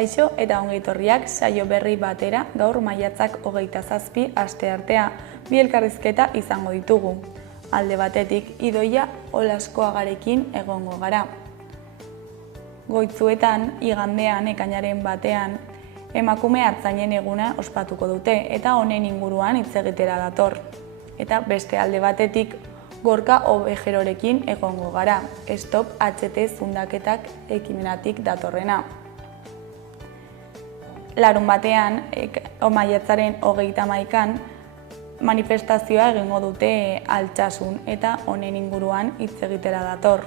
Kaixo eta ongi etorriak saio berri batera gaur maiatzak 27 asteartea bi elkarrizketa izango ditugu. Alde batetik Idoia Olaskoagarekin egongo gara. Goitzuetan igandean ekainaren batean emakume artzainen eguna ospatuko dute eta honen inguruan hitz egitera dator. Eta beste alde batetik Gorka Obejerorekin egongo gara, Stop HT zundaketak ekimenatik datorrena. Larun batean, maiatzaren 31an, manifestazioa egingo dute Altsasun eta honen inguruan hitz egitera dator.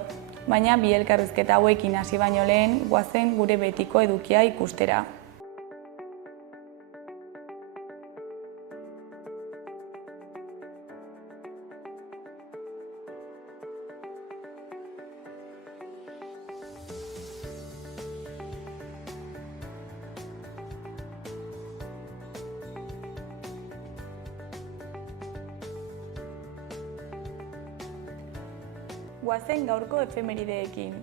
Baina bi elkarrizketa hauekin hasi baino lehen, goazen gure betiko edukia ikustera. Goazen gaurko efemerideekin.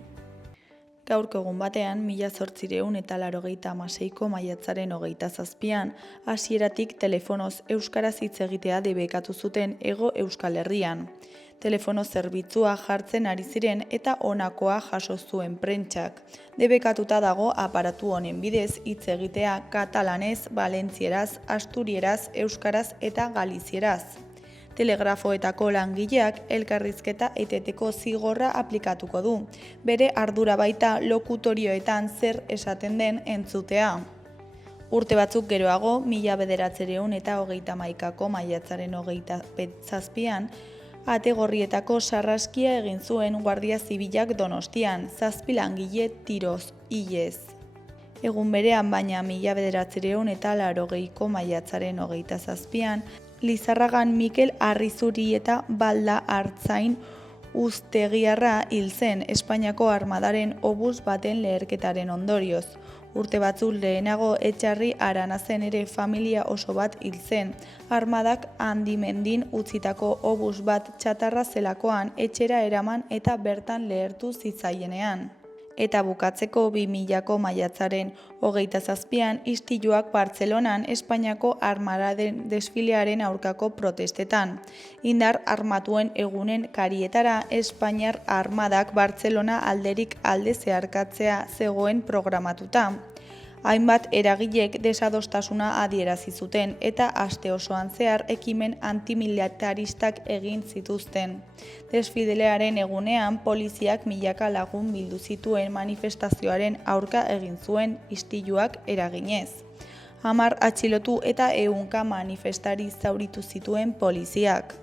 Gaurko egun batean, 1886ko maiatzaren 27an, hasieratik telefonoz euskaraz hitz egitea debekatu zuten Hego Euskal Herrian. Telefono zerbitzua jartzen ari ziren eta honakoa jaso zuen prentsak. Debekatuta dago aparatu honen bidez hitz egitea katalanez, valentzieraz, asturieraz, euskaraz eta galizieraz. Telegrafoetako langileak elkarrizketa eteteko zigorra aplikatuko du. Bere ardura baita lokutorioetan zer esaten den entzutea. Urte batzuk geroago, 1931ko maiatzaren 27an, Ate Gorrietako sarraskia egin zuen Guardia Zibilak Donostian, 7 langile tiroz hilez. Egun berean baina 1980ko maiatzaren 27an, Lizarragan Mikel Arrizurieta Balda Artzain Uztegiarra hil zen Espainiako armadaren obus baten leherketaren ondorioz. Urte batzuk lehenago Etxarri Aranazen ere familia oso bat hil zen. Armadak Handimendin utzitako obus bat txatarra zelakoan etxera eraman eta bertan lehertu zitzaienean. Eta bukatzeko 2000ko maiatzaren 27an istiluak Bartzelonan Espainiako armadaren desfilearen aurkako protestetan. Indar armatuen egunen karietara Espainiar armadak Bartzelona alderik alde zeharkatzea zegoen programatuta. Hainbat eragilek desadostasuna adierazi zuten eta aste osoan zehar ekimen antimilitaristak egin zituzten. Desfilearen egunean poliziak milaka lagun bildu zituen manifestazioaren aurka egin zuen istiluak eraginez. 10 atxilotu eta 100 manifestari zauritu zituen poliziak.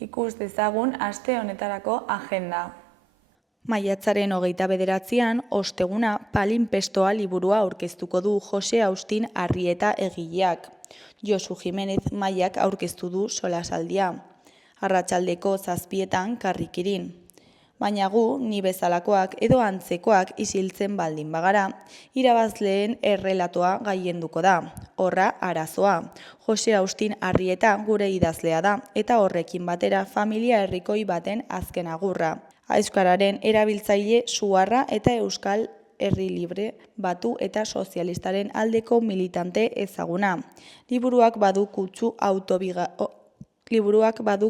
Ikus dezagun aste honetarako agenda. Maiatzaren 29an, osteguna Palinpestoa liburua aurkeztuko du Jose Austin Arrieta egileak. Josu Jimenez Maiak aurkeztu du solasaldia. Arratsaldeko 7etan karrikirin. Baina gu, ni bezalakoak edo antzekoak isiltzen baldin bagara, irabazleen errelatoa gailenduko da. Horra arazoa. Jose Austin Arrieta gure idazlea da eta horrekin batera familia herrikoi baten azken agurra. Euskararen erabiltzaile suharra eta Euskal Herri Libre, Batu eta Sozialistaren aldeko militante ezaguna. Liburuak badu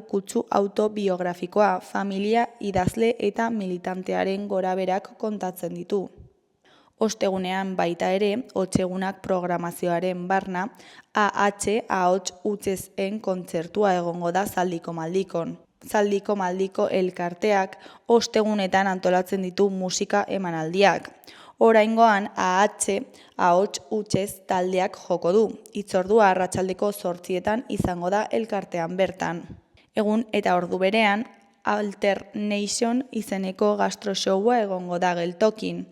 kutsu autobiografikoa, familia, idazle eta militantearen goraberak kontatzen ditu. Ostegunean baita ere, Otsegunak programazioaren barna, ahots utzezen kontzertua egongo da Zaldiko Maldikon. Zaldiko Maldiko elkarteak ostegunetan antolatzen ditu musika emanaldiak. Oraingoan ahots utzez taldeak joko du. Hitzordua arratsaldeko 8etan izango da elkartean bertan. Egun eta ordu berean, Alternation izeneko gastroshowa egongo da geltokin.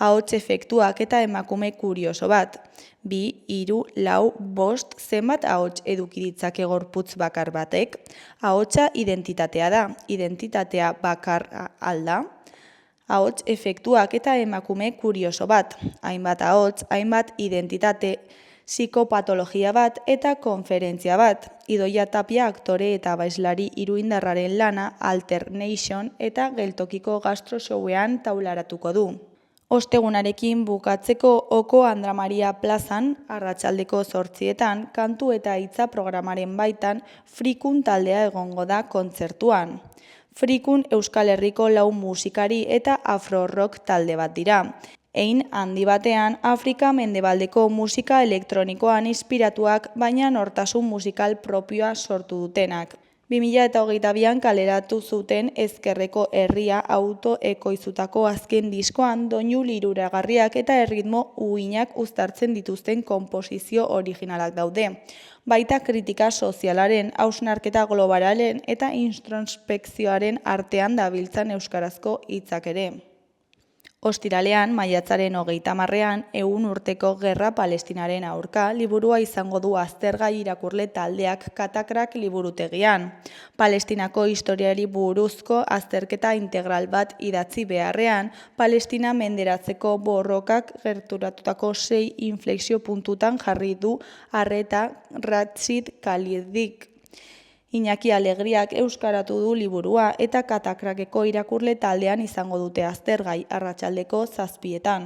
Ahots efektuak eta emakume kurioso bat. 2, 3, 4, 5 zenbat ahots eduki ditzake gorputz bakar batek? Ahotsa identitatea da. Identitatea bakarra alda? Ahots efektuak eta emakume kurioso bat. Hainbat ahots, hainbat identitate psikopatologia bat eta konferentzia bat. Idoia Tapia aktore eta abeslari iruindarraren lana Alternation eta geltokiko gastroshowean taularatuko du. Ostegunarekin bukatzeko Oko Andra Maria plazan, arratsaldeko 8etan, kantu eta hitza programaren baitan, Frikun taldea egongo da kontzertuan. Frikun Euskal Herriko 4 musikari eta afro-rock talde bat dira. Hein handi batean, Afrika mendebaldeko musika elektronikoan inspiratuak, baina nortasun musikal propioa sortu dutenak. 2022an kaleratu zuten Ezkerreko Herria autoekoizutako azken diskoan doinu liruragarriak eta erritmo uhinak uztartzen dituzten konposizio originalak daude. Baita kritika sozialaren, hausnarketa globalaren eta introspekzioaren artean dabiltzan euskarazko hitzak ere. Ostiralean, maiatzaren 30ean, 100 urteko gerra Palestinaren aurka liburua izango du aztergai irakurle taldeak Katakrak liburutegian. Palestinako historiari buruzko azterketa integral bat idatzi beharrean, Palestina menderatzeko borrokak gerturatutako 6 inflexio puntutan jarri du arreta Rashid Khalidik. Iñaki Alegriak euskaratu du liburua eta Katakrakeko irakurle taldean izango dute aztergai arratsaldeko 7etan.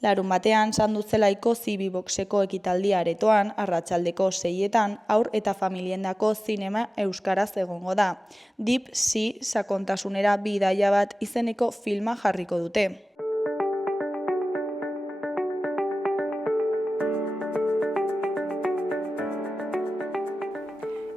Larunbatean Sanduzelaiko Zibiboxeko ekitaldia aretoan arratsaldeko 6etan haur eta familiendako zinema euskaraz egongo da. Deep Sea sakontasunera bidaia bat izeneko filma jarriko dute.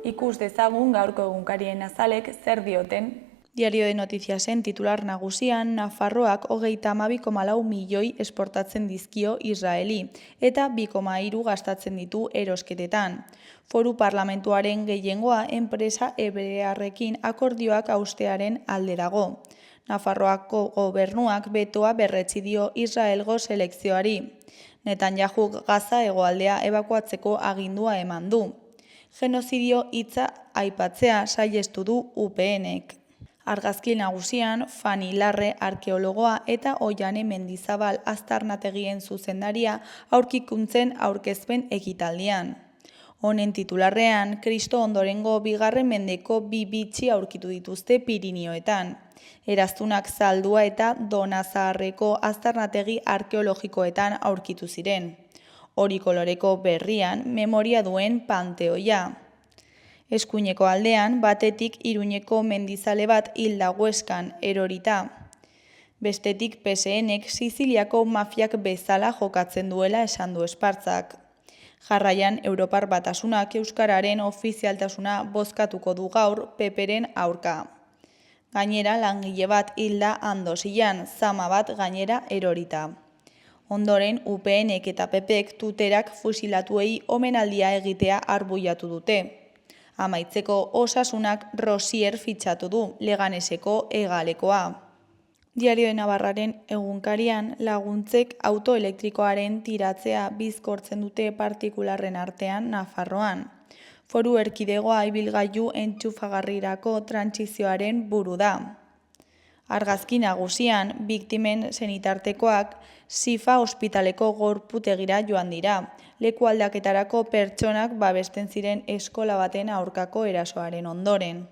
Ikus dezagun gaurko egunkarien azalek zer dioten. Diario de Notiziasen titular nagusian, Nafarroak 32,4 milioi esportatzen dizkio Israeli eta 2,3 gastatzen ditu erosketetan. Foru Parlamentuaren gehiengoa enpresa hebrearrekin akordioak haustearen alde dago. Nafarroako gobernuak betoa berretsi dio Israelgo selekzioari. Netanyahu Gaza hegoaldea ebakuatzeko agindua eman du. Genozidio hitza aipatzea saihestu du UPNek. Argazki nagusian, Fani Larre arkeologoa eta Oiane Mendizabal aztarnategien zuzendaria aurkikuntzen aurkezpen ekitaldian. Honen titularrean, Kristo ondorengo 2. mendeko 2 bitxi aurkitu dituzte Pirinioetan. Eraztunak Zaldua eta Donazaharreko aztarnategi arkeologikoetan aurkitu ziren. Hori koloreko berrian memoria duen panteoia. Eskuineko aldean, batetik Iruñeko mendizale bat hilda Hueskan erorita. Bestetik PSNek Siziliako mafiak bezala jokatzen duela esan du Espartzak. Jarraian, Europar Batasunak euskararen ofizialtasuna bozkatuko du gaur PPren aurka. Gainera, langile bat hilda Andosian, zama bat gainera erorita. Ondoren, UPNek eta PPek tuterak fusilatuei omenaldia egitea arbuiatu dute. Amaitzeko Osasunak Rosier fitxatu du, Leganeseko hegalekoa. Diario de Navarraren egunkarian laguntzek autoelektrikoaren tiratzea bizkortzen dute partikularren artean Nafarroan. Foru erkidegoa ibilgailu entxufagarrirako trantsizioaren buru da. Argazki nagusian, biktimen senitartekoak Sifa ospitaleko gorputegira joan dira. Leku aldaketarako pertsonak babesten ziren eskola baten aurkako erasoaren ondoren.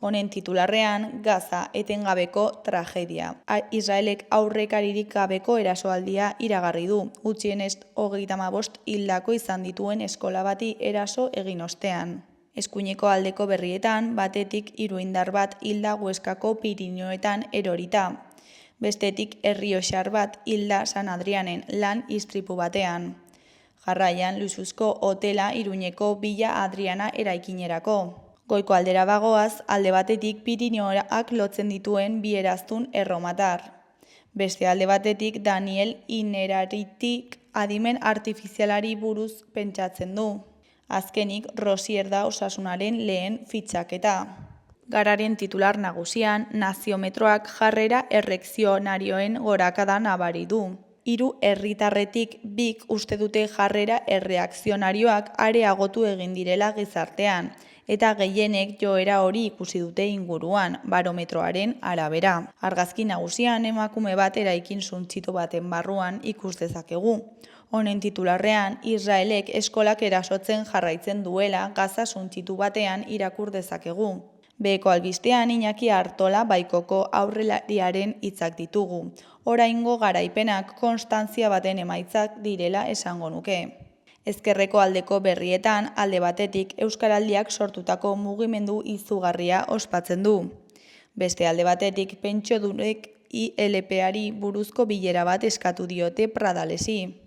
Honen titularrean, Gaza etengabeko tragedia. Israelek aurrekaririk gabeko erasoaldia iragarri du. Gutxienez 35 hildako izan dituen eskola bati eraso egin ostean. Eskuineko aldeko berrietan, batetik iruindar bat hilda Hueskako Pirinioetan erorita. Bestetik Errioxar bat hilda San Adrianen lan istripu batean. Jarraian, luxuzko hotela Iruñeko Villa Adriana eraikinerako. Goiko aldera bagoaz, alde batetik Pirinioak lotzen dituen bi eraztun erromatar. Beste alde batetik Daniel Inneraritik adimen artifizialari buruz pentsatzen du. Azkenik, Rosier da Osasunaren lehen fitxaketa. Gararen titular nagusian, Naziometroak jarrera errekzionarioen gorakada nabari du. 3 herritarretik 2 uste dute jarrera erreakzionarioak areagotu egin direla gizartean, eta gehienek joera hori ikusi dute inguruan, barometroaren arabera. Argazki nagusian emakume bat eraikin suntsitu baten barruan ikus dezakegu. Honen titularrean, Israelek eskolak erasotzen jarraitzen duela Gaza suntsitu batean irakur dezakegu. Beheko albistean Iñaki Artola Baikoko aurrelariaren hitzak ditugu. Oraingo garaipenak konstantzia baten emaitzak direla esango nuke. Ezkerreko aldeko berrietan alde batetik Euskaraldiak sortutako mugimendu izugarria ospatzen du. Beste alde batetik pentsiodunek ILP-ari buruzko bilera bat eskatu diote Pradalesi.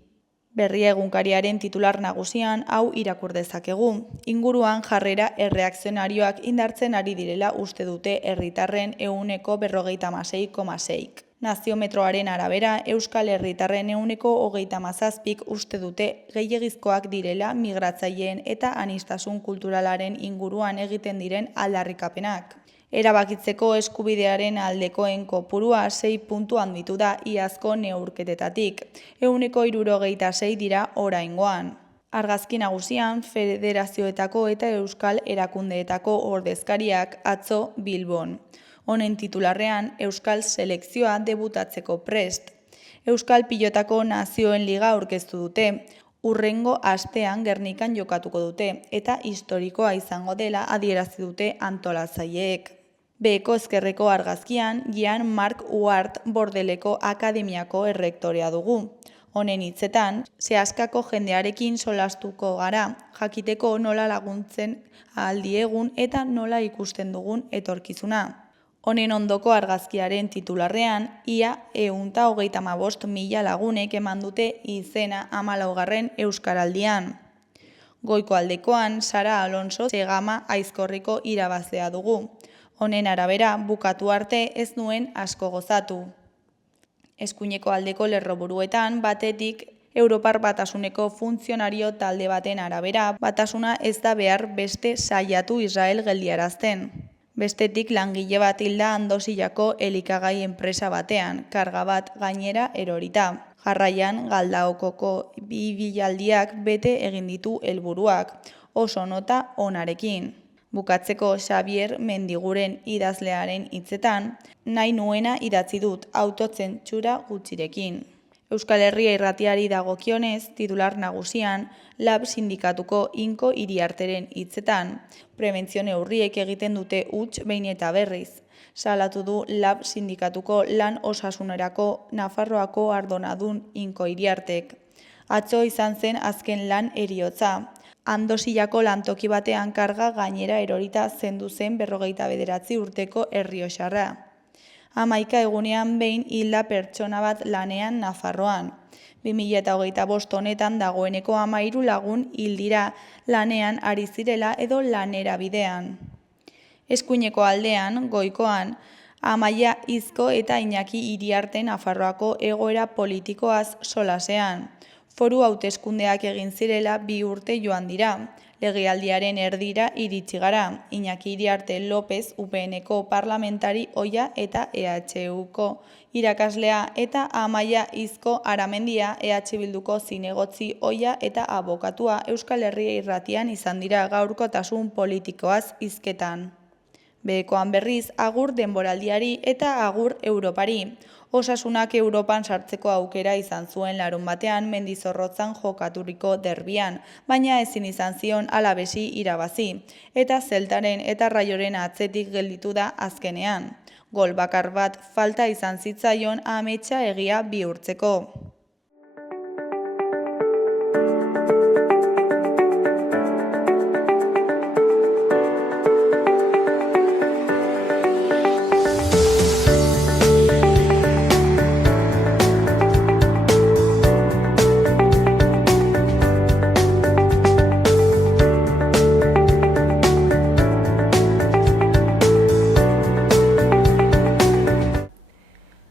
Berria egunkariaren titular nagusian hau irakur dezakegu. Inguruan jarrera erreakzionarioak indartzen ari direla uste dute herritarren 46,6. Naziometroaren arabera, Euskal Herritarren 37% uste dute gehiegizkoak direla migratzaileen eta aniztasun kulturalaren inguruan egiten diren aldarrikapenak. Erabakitzeko eskubidearen aldekoen kopurua 6 puntu handitu da iazko neurketetatik, 76% dira oraingoan. Argazki nagusian, federazioetako eta euskal erakundeetako ordezkariak atzo Bilbon. Honen titularrean, Euskal Selekzioa debutatzeko prest. Euskal Pilotako Nazioen Liga aurkeztu dute. Hurrengo astean Gernikan jokatuko dute eta historikoa izango dela adierazi dute antolatzaileek. Beheko ezkerreko argazkian, Jean-Marc Huart Bordeleko Akademiako errektorea dugu. Honen hitzetan, sehaskako jendearekin solastuko gara, jakiteko nola laguntzen ahaldiegun eta nola ikusten dugun etorkizuna. Honen ondoko argazkiaren titularrean, ia 135.000 lagunek eman dute izena 14. Euskaraldian. Goiko aldekoan, Sara Alonso Zegama Aizkorriko irabazlea dugu. Honen arabera, bukatu arte ez nuen asko gozatu. Eskuineko aldeko lerroburuetan, batetik Europar Batasuneko funtzionario talde baten arabera, batasuna ez da behar beste saiatu Israel geldiarazten. Bestetik langile bat hilda Andosillako elikagai enpresa batean, karga bat gainera erorita. Jarraian, Galdaokoko bilaldiak bete egin ditu helburuak, oso nota onarekin. Bukatzeko Xavier Mendiguren idazlearen hitzetan, nahi nuena idatzi dut autozentsura gutxirekin. Euskal Herria irratiari dagokionez, titular nagusian, LAB sindikatuko Inko Iriarteren hitzetan, prebentzio neurriek egiten dute huts behin eta berriz. Salatu du LAB sindikatuko lan osasunerako Nafarroako ardonadun Inko Iriartek. Atzo izan zen azken lan heriotza. Andosillako lantoki batean karga gainera erorita zendu zen 59 urteko errioxarra. 11 egunean behin hilda pertsona bat lanean Nafarroan. 2025 honetan dagoeneko 13 lagun hildira lanean ari zirela edo lanera bidean. Eskuineko aldean, goikoan, Amaia Izko eta Iñaki Iriarte Nafarroako egoera politikoaz solasean. Foru hauteskundeak egin zirela 2 urte joan dira. Legealdiaren erdira iritsi gara. Iñaki Iriarte López UPNko parlamentari ohia eta EHUko irakaslea eta Amaia Izko Aramendia EH Bilduko zinegotzi ohia eta abokatua Euskal Herria irratian izan dira gaurkotasun politikoaz hizketan. Behekoan berriz agur denboraldiari eta agur Europari. Osasunak Europan sartzeko aukera izan zuen larunbatean Mendizorrotzan jokaturiko derbian, baina ezin izan zion Alabesi irabazi, eta Zeltaren eta Raioren atzetik gelditu da azkenean. Gol bakar bat falta izan zitzaion ametsa egia bihurtzeko.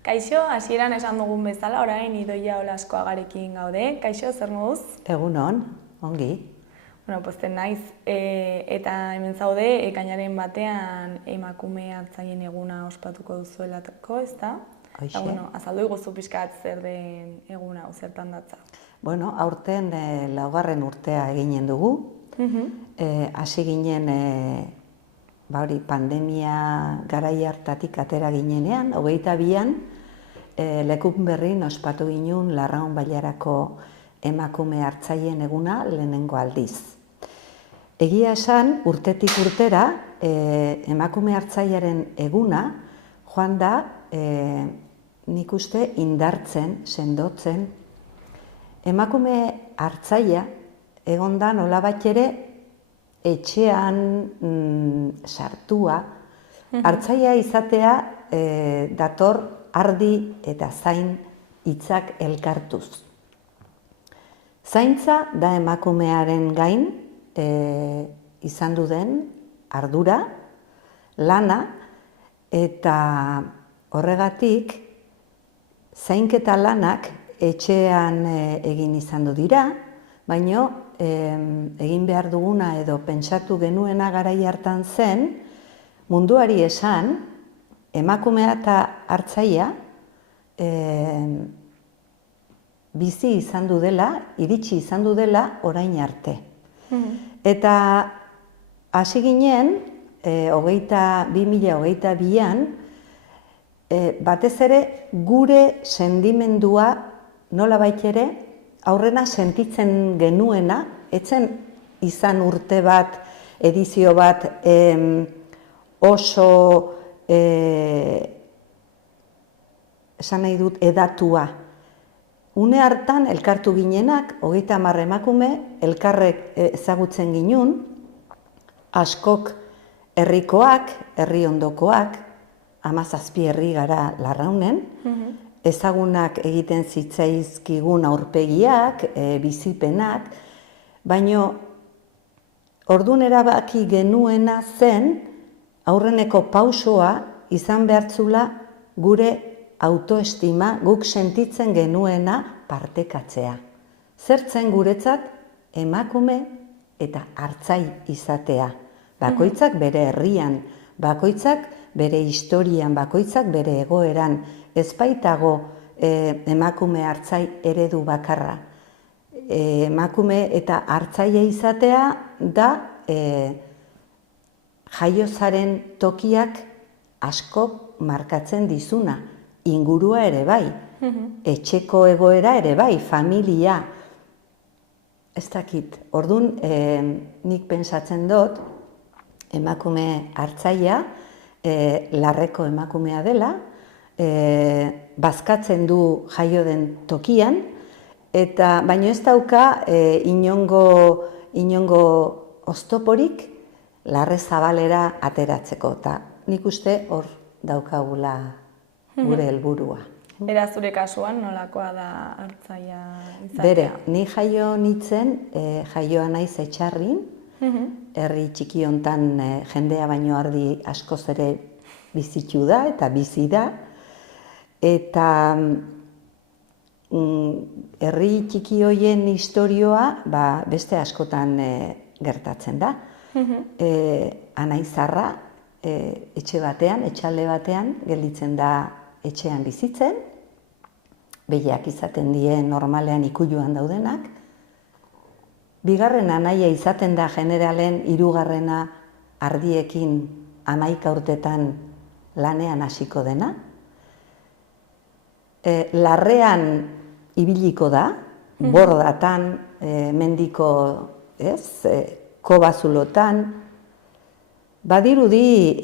Kaixo, hasieran esan dugun bezala, orain Idoia Olaskoagarekin gaude. Kaixo, zer moduz? Egunon, ongi. Pozten naiz, eta hemen zaude, ekainaren batean emakume hartzaien eguna ospatuko duzuelako, ezta? Hoxe. Azaldu iguzu pixkat zer den eguna, zertan datza. Aurten 4. urtea eginen dugu. Hasi ginen pandemia garai hartatik atera ginenean, 22an, Lekun Berrin ospatu ginen Larraun Bailarako emakume hartzaileen eguna lehenengo aldiz. Egia esan, urtetik urtera, emakume hartzailearen eguna joan da, nik uste indartzen, sendotzen. Emakume hartzailea egon da nolabait ere etxean sartua, hartzailea izatea dator ardi eta zain hitzak elkartuz. Zaintza da emakumearen gain izan duen ardura, lana, eta horregatik zainketa lanak etxean egin izan du dira, baina egin behar duguna edo pentsatu genuena garai hartan zen, munduari esan, emakumea eta hartzailea bizi izan du dela, iritsi izan du dela orain arte. Eta hasi ginen, 2022an, batez ere gure sendimendua nolabait ere aurrena sentitzen genuena, etzen izan urte bat, edizio bat oso esan nahi dut edatua. Une hartan elkartu ginenak, 30 emakume, elkarrek ezagutzen ginun, askok herrikoak, herri ondokoak, 17 herri gara Larraunen, ezagunak egiten zitzaizkigun aurpegiak, bizipenak, baino ordun erabaki genuena zen aurreneko pausoa izan behartzula gure autoestima, guk sentitzen genuena partekatzea. Zertzen guretzat emakume eta hartzaile izatea. Bakoitzak bere herrian, bakoitzak bere historian, bakoitzak bere egoeran, ez baitago emakume hartzaile eredu bakarra. Emakume eta hartzaile izatea da jaiozaren tokiak asko markatzen dizuna. Ingurua ere bai, etxeko egoera ere bai, familia. Ez dakit, orduan nik pentsatzen dut, emakume hartzailea, larreko emakumea dela, bazkatzen du jaio den tokian, eta baino ez dauka inongo oztoporik larre zabalera ateratzeko, eta nik uste hor daukagula gure helburua. Era zure kasuan nolakoa da hartzailea izatea? Bere, ni jaio nintzen, jaioa naiz Etxarrin, herri txiki hontan jendea baino ardi askoz ere bizitu da eta bizi da, eta herri txiki hoien istorioa beste askotan gertatzen da. Anaizarra etxe batean, etxalde batean, gelditzen da etxean bizitzen, behiak izaten die normalean ikuiluan daudenak. Bigarren anaia izaten da generalen, hirugarrena ardiekin 11 urtetan lanean hasiko dena. Larrean ibiliko da, bordatan, mendiko, kobazulotan, badirudi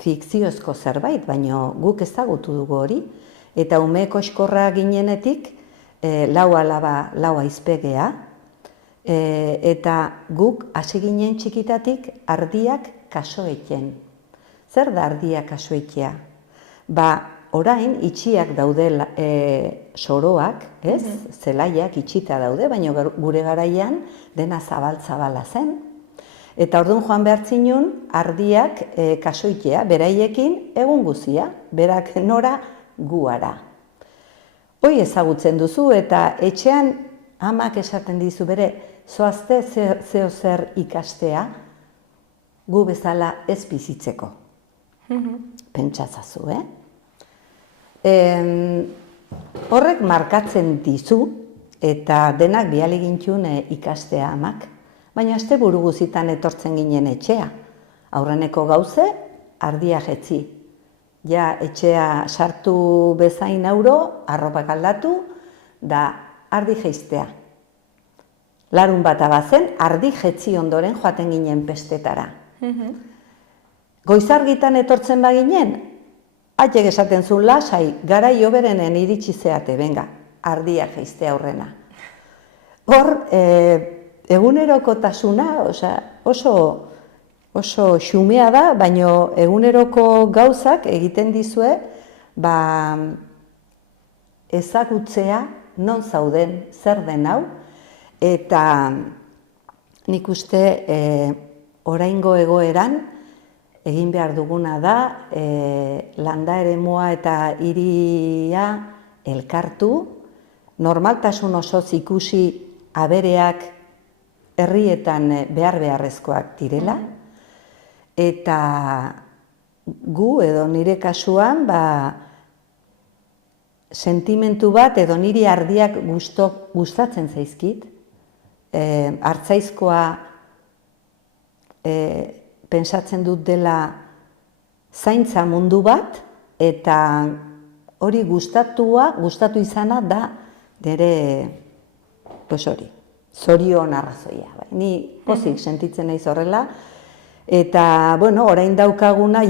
fikziozko zerbait, baina guk ezagutu dugu hori, eta ume koxkorra ginenetik lau alaba, lau aizpegea, eta guk hasi ginen txikitatik ardiak kasoeten. Zer da ardiak kasoetea? Orain itxiak daude soroak, zelaiak itxita daude, baina gure garaian dena zabal-zabala zen. Eta orduan joan behar zinun, ardiak kasoitea, beraiekin egun guzia, berak nora guara. Hoi ezagutzen duzu eta etxean amak esaten dizu bere, zoazte zeo zer ikastea, gu bezala ez bizitzeko. Pentsatzazu, Horrek markatzen dizu eta denak bihali gintxun ikastea amak. Baina aste buru guzitan etortzen ginen etxea. Aurreneko gauze, ardia jetzi. Ja, etxea sartu bezain euro, arropak aldatu, da ardi jeiztea. Larun bata bazen, ardi jetzi ondoren joaten ginen pestetara. Goizargitan etortzen baginen, haiek esaten zuen lasai, garai hoberenen iritsi zeate, benga, ardia jeizte aurrena. Hor, egunerokotasuna, oso xumea da, baino eguneroko gauzak egiten dizue, ezagutzea non zauden, zer den hau, eta nik uste oraingo egoeran egin behar duguna da landa eremua eta hiria elkartu, normaltasun osoz ikusi abereak herrietan beharrezkoak direla, eta gu edo nire kasuan sentimentu bat edo niri ardiak gustatzen zaizkit, hartzaizkoa pentsatzen dut dela zaintza mundu bat, eta hori gustatu izana da nire, zorion arrazoia. Ni pozik sentitzen naiz horrela, eta, orain daukaguna,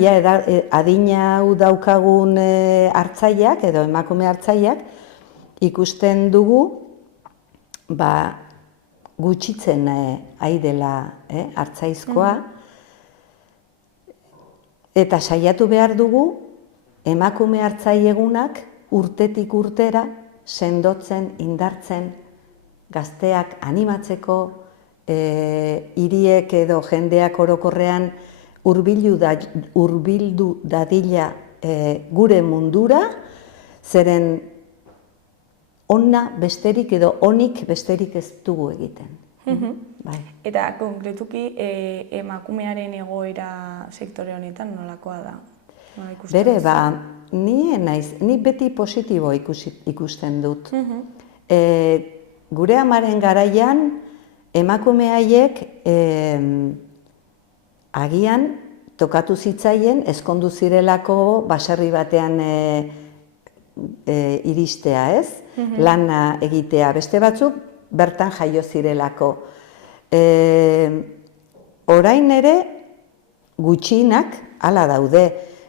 adina hau daukagun hartzaileak, edo emakume hartzaileak, ikusten dugu, gutxitzen ari dela hartzaizkoa, eta saiatu behar dugu, emakume hartzailegunak urtetik urtera sendotzen, indartzen, gazteak animatzeko, hiriek edo jendeak orokorrean hurbildu dadila gure mundura, zeren ona besterik edo onik besterik ez dugu egiten. Eta konkretuki emakumearen egoera sektore honetan nolakoa da? Bere, ni beti positibo ikusten dut. Gure amaren garaian, emakume haiek agian tokatu zitzaien ezkondu zirelako baserri batean iristea, ez? Lana egitea. Beste batzuk bertan jaio zirelako. Orain ere gutxinak hala daude,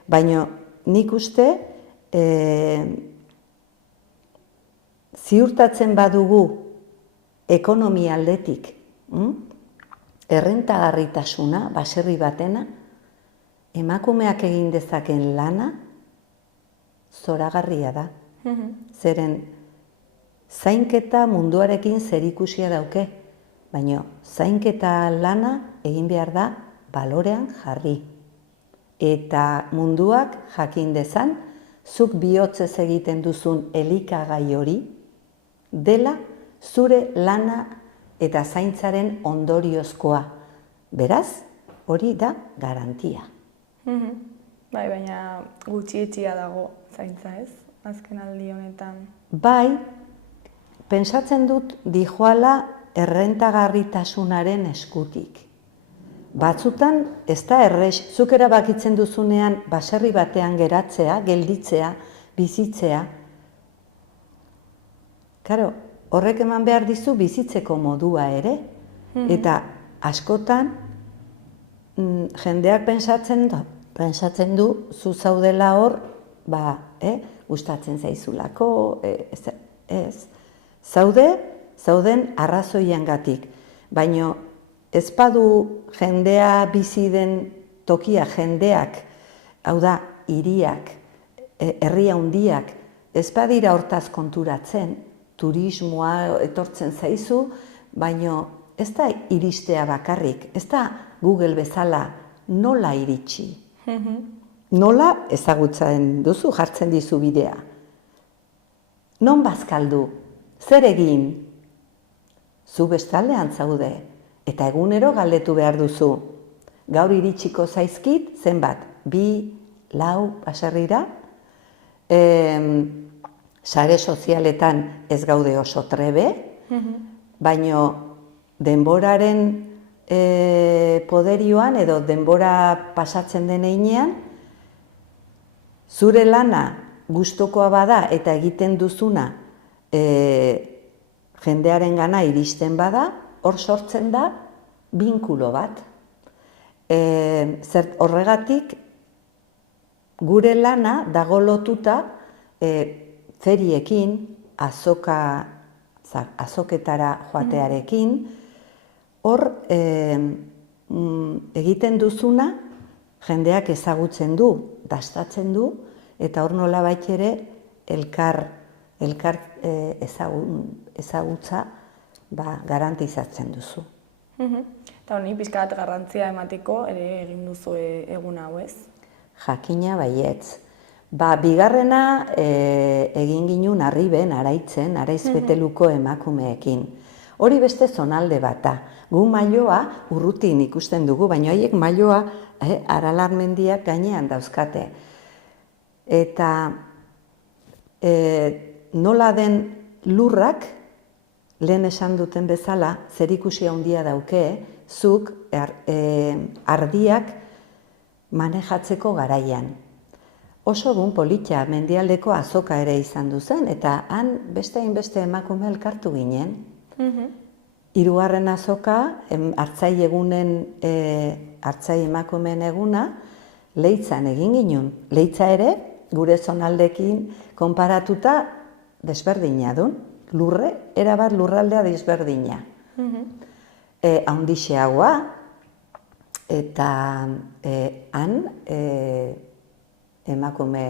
baina nik uste ziurtatzen badugu ekonomia aldetik errentagarritasuna, baserri batena, emakumeak egin dezaken lana zoragarria da. Zeren zainketa munduarekin zerikusia dauke, baina zainketa lana egin behar da balorean jarri. Eta munduak jakin dezan, zuk bihotzez egiten duzun elikagai hori, dela zure lana eta zaintzaren ondoriozkoa. Beraz, hori da garantia. Baina gutxietxia dago zaintza, ez? Azken aldi honetan. Bai, pentsatzen dut dijoala errentagarritasunaren eskutik. Batzutan, ez da errez, zuk erabakitzen duzunean baserri batean geratzea, gelditzea, bizitzea. Karo, horrek eman behar dizu bizitzeko modua ere, eta askotan jendeak pentsatzen du zu zaudela hor, gustatzen zaizulako, ez. Zauden arrazoiengatik, baina ez badu jendea bizi den tokia, jendeak, hau da, hiriak, herri handiak, ez badira hortaz konturatzen, turismoa etortzen zaizu, baina ez da iristea bakarrik, ez da Google bezala nola iritsi. Nola ezagutzen duzu, jartzen dizu bidea. Non bazkaldu, zer egin? Zu bestaldean zaude, eta egunero galdetu behar duzu. Gaur iritsiko zaizkit, zenbat? 2, 4 baserrira? Sare sozialetan ez gaude oso trebe, baina denboraren poderioan edo denbora pasatzen den heinean, zure lana gustukoa bada eta egiten duzuna jendearen gana iristen bada, hor sortzen da binkulo bat. Horregatik, gure lana dago lotuta feriekin, azoketara joatearekin, hor egiten duzuna jendeak ezagutzen du, dastatzen du, eta hor nolabait ere elkar ezagutza garantizatzen duzu. Eta honi, pixka bat garrantzia emateko ere egin duzu egun hau, ez? Jakina baietz. Bigarrena egin ginuen Arriben, Araitzen, Araizbeteluko emakumeekin. Hori beste zonalde bata. Gu mailoa urrutin ikusten dugu, baina haiek mailoa Aralar mendiak gainean dauzkate. Eta nola den lurrak, lehen esan duten bezala, zerikusi handia dauke, zuk ardiak manejatzeko garaian. Oso egun politia mendialdeko azoka ere izan duzen, eta han beste emakume elkartu ginen. Hirugarren azoka, hartzai emakumeen eguna, Leitzan egin ginen. Leitza ere, gure zonaldekin konparatuta desberdina dun. Erabat lurraldea desberdina. Handixeagoa, eta han emakume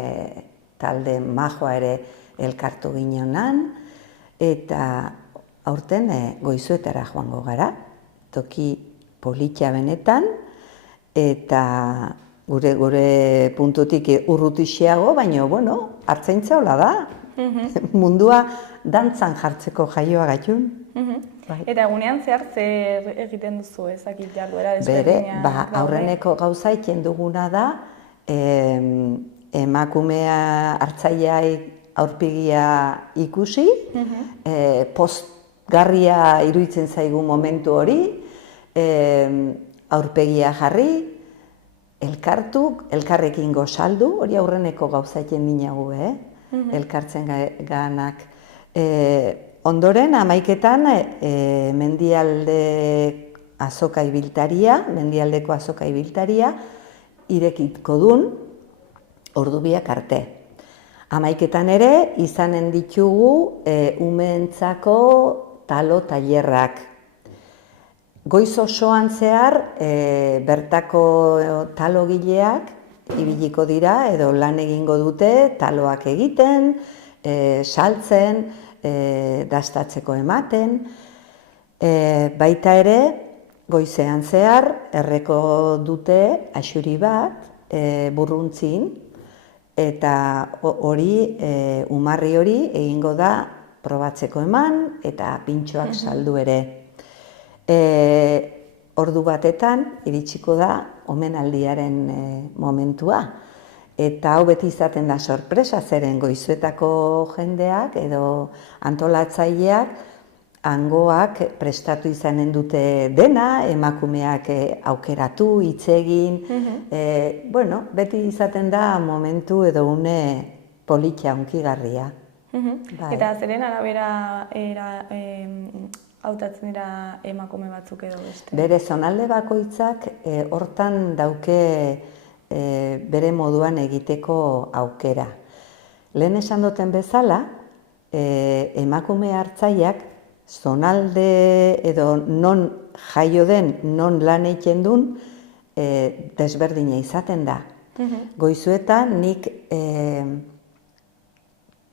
talde majoa ere elkartu ginenan, eta aurten Goizuetara joango gara, toki politia benetan, eta gure puntutik urrutixeago, baina, hartzaintza hola da. Mundua dantzan jartzeko jaioa gaitun. Eta egunean zehar zer egiten duzu ezakit jarduera desberdina? Bere, aurreneko gauza egiten duguna da, emakumea hartzaileak aurpegia ikusi, pozgarria iruditzen zaigu momentu hori, aurpegia jarri, elkartu, elkarrekin gozaldu, hori aurreneko gauza egiten dinagu, elkartzen ganak. Ondoren, 11etan, mendialdeko azoka ibiltaria irekitko dun, ordubiak arte. 11etan ere, izanen ditugu umeentzako talo tailerrak. Goiz osoan zehar, bertako talogileak ibiliko dira, edo lan egingo dute, taloak egiten, saltzen, dastatzeko ematen. Baita ere, goizean zehar, erreko dute axuri bat, burruntzin, eta umarri hori egingo da probatzeko eman, eta pintxoak saldu ere. Ordu batetan, iritsiko da, omenaldiaren momentua. Eta hau beti izaten da sorpresa, zeren Goizuetako jendeak edo antolatzaileak hangoak prestatu izanen dute dena, emakumeak aukeratu, hitz egin. Beti izaten da momentu edo une politia hunkigarria. Eta zeren arabera hautatzen dira emakume batzuk edo beste? Bere zonalde bakoitzak hortan dauke bere moduan egiteko aukera. Lehen esan duten bezala, emakume hartzaileak zonalde edo non jaio den, non lan egiten duen, desberdina izaten da. Goizuetan nik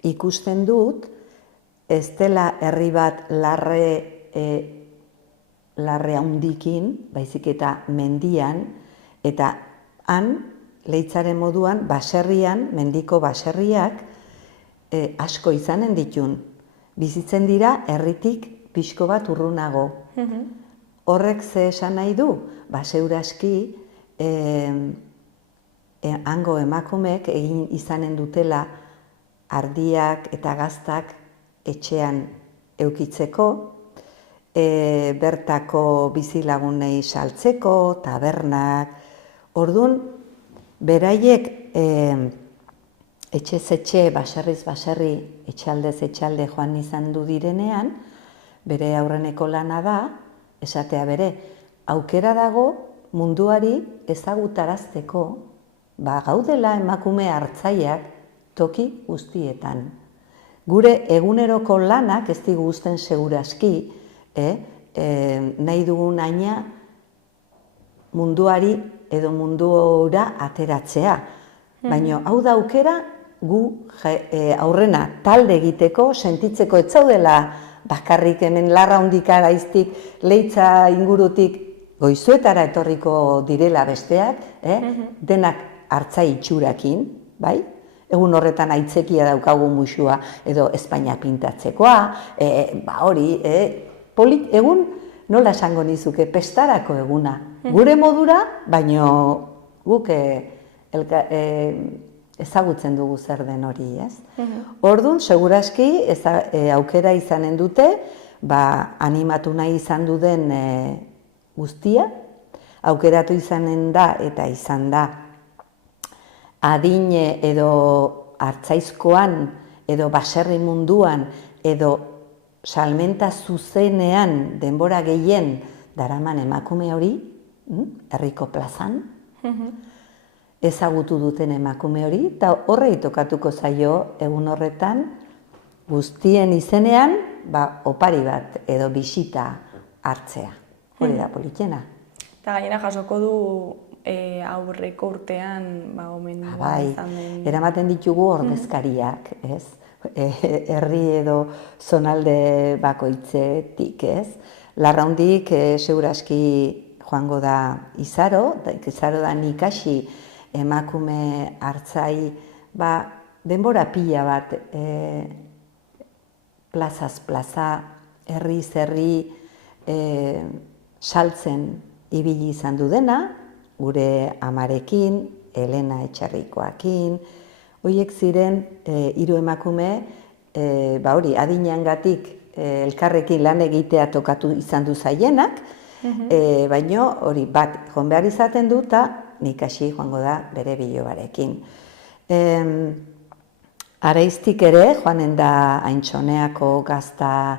ikusten dut, ez dela herri bat larre handikin, baizik eta mendian, eta han, Leitzaren moduan, baserrian, mendiko baserriak asko izanen ditun. Bizitzen dira herritik pixko bat urrunago. Horrek ze esan nahi du? Seuraski hango emakumeek egin izanen dutela ardiak eta gaztak etxean eukitzeko, bertako bizilagunei saltzeko, tabernak. Orduan, beraiek etxez etxe, baserriz baserri, etxaldez etxalde joan izan du direnean, bere aurreneko lana da, esatea bere, aukera dago munduari ezagutarazteko, gaudela emakume hartzaileak toki guztietan. Gure eguneroko lanak ez digu uzten segurazki, nahi dugun aina munduari edo mundura ateratzea. Baina hau da aukera gu aurrena talde egiteko, sentitzeko ez zaudela bakarrik hemen larra hundik araiztik, leitza ingurutik goizuetara etorriko direla besteak, denak hartzai itxurakin, bai? Egun horretan aitzekia daukagu muxua edo Espainia pintatzekoa, hori, egun nola esango nizuke, pestarako eguna. Gure modura, baino guk ezagutzen dugu zer den hori, ez? Orduan, segurazki, aukera izanen dute, animatu nahi izan duden guztia, aukeratu izanen da eta izan da adine edo hartzaizkoan edo baserri munduan edo salmenta zuzenean denbora gehien daraman emakume hori, herriko plazan, ezagutu duten emakume hori, eta horrei tokatuko zaio egun horretan guztien izenean opari bat edo bisita hartzea. Hori da politena. Eta gainera jasoko du aurreko urtean gomendioa izan den. Eramaten ditugu ordezkariak, ez? Herri edo zonalde bakoitzetik, ez? Larraundik segurazki joango da Izaro, Izaro da Nikasi emakume hartzai, denbora pila bat plazaz plaza, herriz herri saltzen ibili izan du dena, gure amarekin, Elena Etxarrikoakin, horiek ziren hiru emakume, hori, adinangatik elkarrekin lan egitea tokatu izan du zaienak, baino hori bat joan behar izaten du eta Nikasi joango da bere bilobarekin. Araiztik ere, joanen da Aintxoneako gazta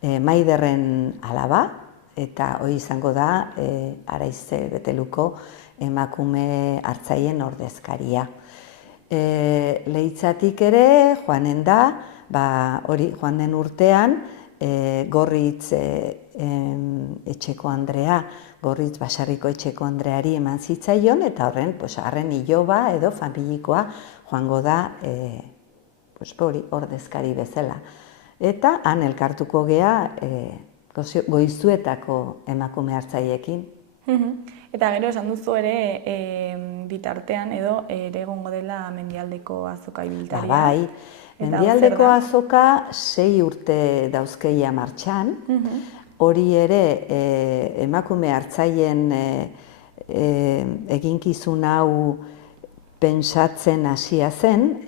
Maiderren alaba, eta hori izango da Araize Beteluko emakume hartzaien ordezkaria. Leitzatik ere, joanen da, hori joan den urtean, Gorritz etxeko Andrea, Gorritz Basarriko etxeko Andreari eman zitzaion, eta horren iloba edo familikoa joango da ordezkari bezala. Eta han elkartuko gea goizuetako emakume hartzaiekin. Eta gero esan duzu ere bitartean edo ere egongo dela Mendialdeko azoka ibiltaria. Bai, Mendialdeko azoka 6 urte dauzkeia martxan, hori ere emakume hartzaien eginkizun hau pentsatzen hasia zen,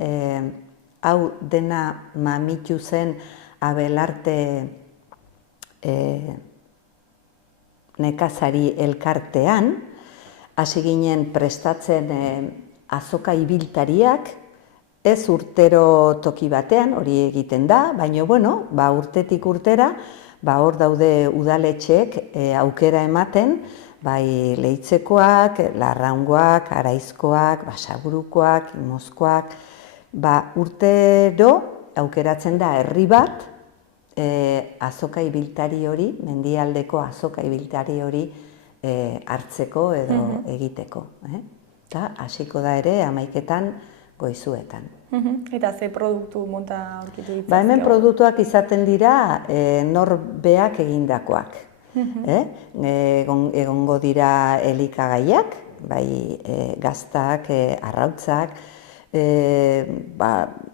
hau dena mamitu zen Abelarte nekazari elkartean, hasi ginen prestatzen azoka ibiltariak, ez urtero toki batean, hori egiten da, baina urtetik urtera, hor daude udaletxeek aukera ematen, bai Leitzekoak, Larraungoak, Araizkoak, Basaburukoak, Imozkoak, urtero aukeratzen da herri bat, azoka ibiltari hori, Mendialdeko azoka ibiltari hori hartzeko edo egiteko. Eta hasiko da ere 11etan goizuetan. Eta ze produktu mota aurkitu ditzazkeo? Hemen produktuak izaten dira norbeak egindakoak. Egongo dira elikagaiak, bai gaztak, arrautzak,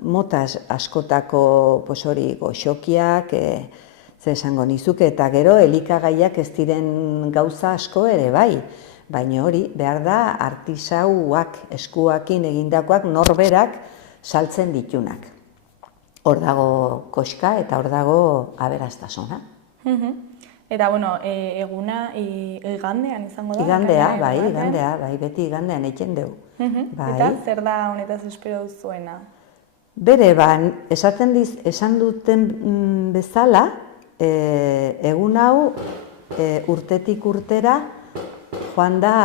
mota askotako goxokiak, ze esango nizuke, eta gero elikagaiak ez diren gauza asko ere bai, baina hori behar da artisauak, eskuakin egindakoak norberak saltzen ditunak. Hor dago koska eta hor dago aberastasuna. Eta, eguna igandean izango da? Igandea, beti igandean egiten dugu. Eta zer da honetaz espero duzuena? Bere, esan duten bezala, egun hau urtetik urtera joan da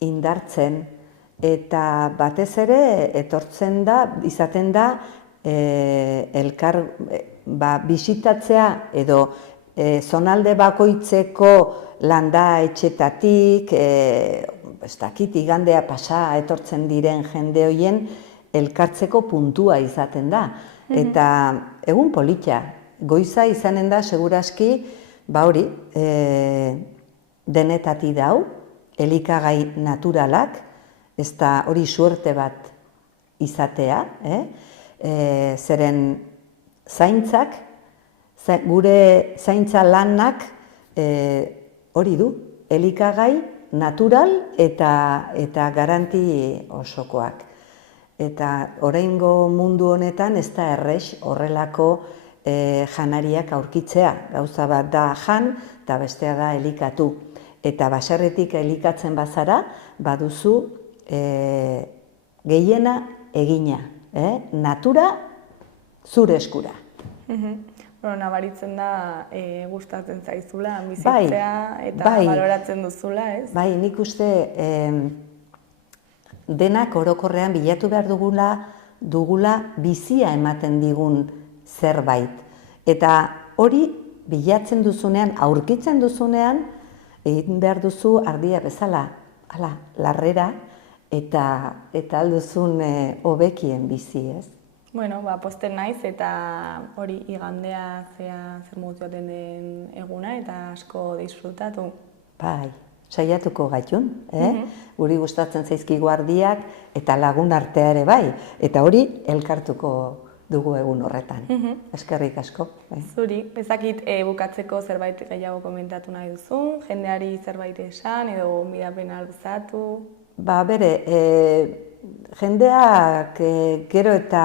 indartzen, eta batez ere etortzen da, izaten da, elkar bisitatzea edo zonalde bakoitzeko landa etxetatik, ez dakit, igandea pasa etortzen diren jende hoien elkartzeko puntua izaten da. Eta egun polita, goiza izanen da seguraski, hori, denetati dau, elikagai naturalak, ez da hori suerte bat izatea, zeren zaintzak, gure zaintza lanak hori du, elikagai natural eta garanti osokoak. Eta oraingo mundu honetan ez da errex horrelako janariak aurkitzea. Gauza bat da jan eta bestea da elikatu. Eta baserritik elikatzen bazara, baduzu gehiena egina. Natura zure eskura. Nabaritzen da gustatzen zaizula, bizitzea eta baloratzen duzula, ez? Bai, nik uste denak orokorrean bilatu behar dugula bizia ematen digun zerbait. Eta hori bilatzen duzunean, aurkitzen duzunean, egin behar duzu ardia bezala, larrera, eta alduzun hobekien bizi, ez? Bueno, posten naiz eta hori igandea zer modu joaten den eguna eta asko disfrutatu. Bai, saiatuko gaitun, guri gustatzen zaizkigu ardiak eta lagun artea ere bai, eta hori elkartuko dugu egun horretan. Eskerrik asko. Zuri, ezakit bukatzeko zerbait gehiago komentatu nahi duzun, jendeari zerbait esan edo gonbidapena luzatu? Bere, jendeak gero eta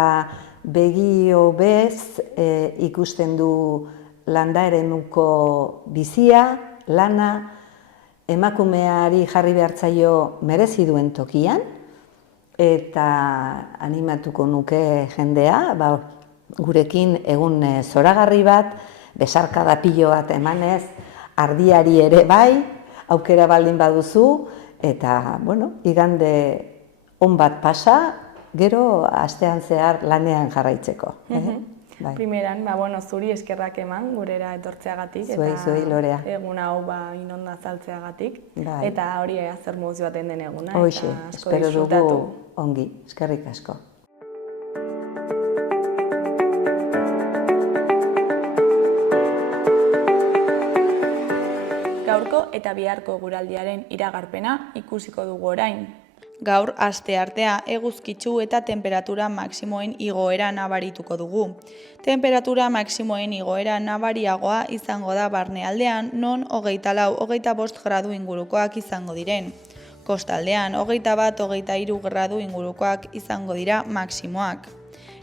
begi hobez ikusten du landa eremuko bizia, lana, emakumeari jarri behartzaio merezi duen tokian, eta animatuko nuke jendea, gurekin egun zoragarri bat, besarkada pilo bat emanez, ardiari ere bai, aukera baldin baduzu, eta, igande on bat pasa, gero astean zehar lanean jarraitzeko. Primeran, zuri eskerrak eman gurera etortzeagatik, zuei Lorea. Egun hau inonda zaltzeagatik, eta hori zer moduz baten den eguna, eta asko disfrutatu. Espero dugu ongi, eskerrik asko. Gaurko eta biharko guraldiaren iragarpena ikusiko dugu orain. Gaur asteartea eguzkitsu eta temperatura maximoen igoera nabarituko dugu. Temperatura maximoen igoera nabariagoa izango da barnealdean, non 24-25 gradu ingurukoak izango diren. Kostaldean 21-23 gradu ingurukoak izango dira maximoak.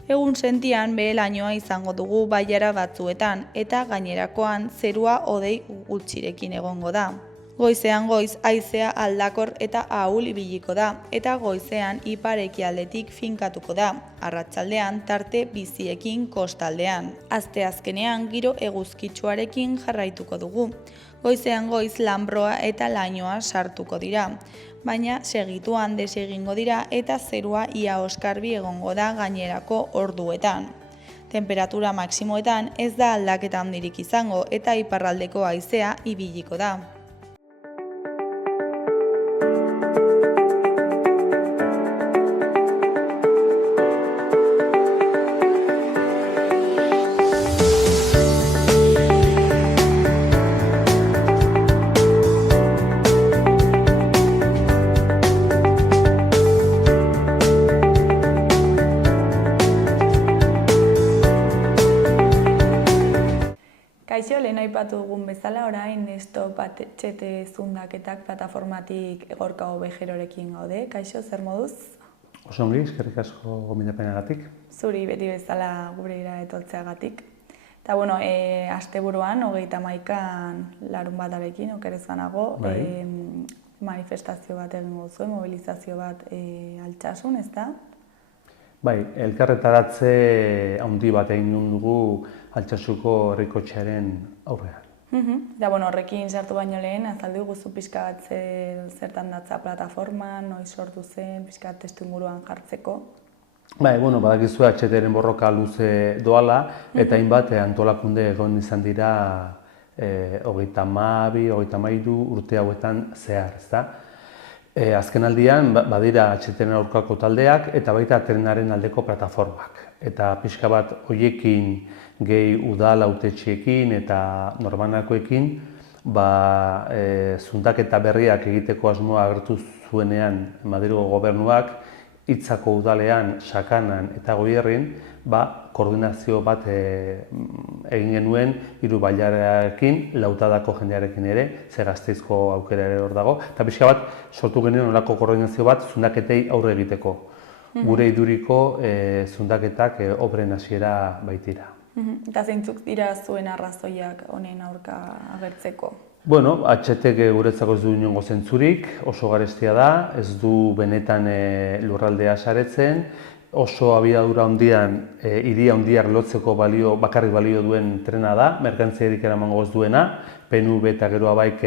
Egun sentian behe-lainoa izango dugu bailara batzuetan eta gainerakoan zerua hodei gutxirekin egongo da. Goizean goiz haizea aldakor eta ahul ibiliko da, eta goizean ipar-ekialdetik finkatuko da, arratsaldean tarte biziekin kostaldean. Asteazkenean giro eguzkitsuarekin jarraituko dugu. Goizean goiz lanbroa eta lainoa sartuko dira, baina segituan desegingo dira eta zerua ia oskarbi egongo da gainerako orduetan. Temperatura maximoetan ez da aldaketa handirik izango eta iparraldeko haizea ibiliko da. Kaixo, lehen aipatu dugun bezala, orain Stop Etxete zundaketak plataformatik gorka bejerorekin gaude. Kaixo, zer moduz? Oso ongi, eskerrik asko gonbidapenagatik. Zuri beti bezala gurera etortzeagatik. Eta, asteburuan, 31an larunbatarekin, okerez ganago, manifestazio bat egingo zuen, mobilizazio bat Altsasun, ez da? Bai, elkarretaratze handi bat egin dugu Altsasuko herrikotxearen aurrean. Da, bueno, horrekin sartu baino lehen, azaldu guzu pixka bat zertan datza plataforma, noiz sortu zen, pixka bat testu inguruan jartzeko. Bai, bueno, badakizu HTren borroka luze doala, eta hainbat antolakunde egon izan dira 32, 33 urte hauetan zehar, ezta? Azken aldian, badira HTren aurkako taldeak, eta baita trenaren aldeko plataformak. Eta pixka bat hoiekin gehi udal hautetxeekin eta norbanakoekin, zundaketa berriak egiteko asmoa agertu zuenean Madrilgo gobernuak, Hitzako udalean, Sakanan eta Goierrin, koordinazio bat egin genuen 3 bailarekin, Lautadako jendearekin ere, ze Gasteizko aukera ere hor dago, eta pixka bat sortu genuen olako koordinazio bat zundaketei aurre egiteko. Gure iduriko zundaketak obren hasiera baitira. Eta zeintzuk dira zuen arrazoiak honen aurka agertzeko? Bueno, HTek guretzako ez du inongo zentzurik, oso garestia da, ez du benetan lurraldea saretzen, oso abiadura handian, hiri handiak lotzeko bakarrik balio duen trena da, merkantziarik eramango ez duena, PNV eta gero abaik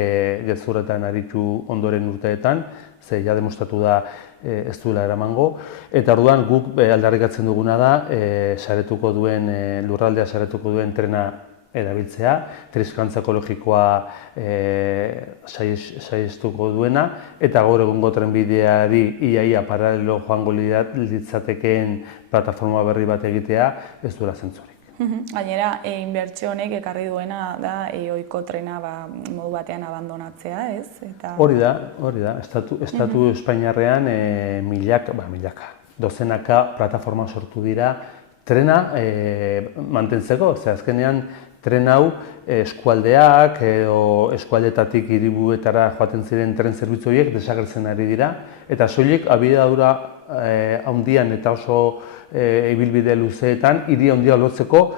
gezurretan aritu ondoren urteetan, ze ja demostratu da ez duela eramango. Eta orduan guk aldarrikatzen duguna da, lurraldea saretuko duen trena erabiltzea, triskantza ekologikoa saihestuko duena, eta gaur egungo trenbideari iaia paralelo joango litzatekeen plataforma berri bat egitea ez duela zentzurik. Gainera, inbertsio honek ekarri duena da ohiko trena modu batean abandonatzea, ez? Hori da. Estatu Espainiarrean dozenaka plataforma sortu dira trena mantentzeko, azkenean tren hau eskualdeak edo eskualdetatik hiriburuetara joaten ziren tren zerbitzu horiek desagertzen ari dira, eta soilik abiadura handian eta oso ibilbide luzeetan hiri handia lotzeko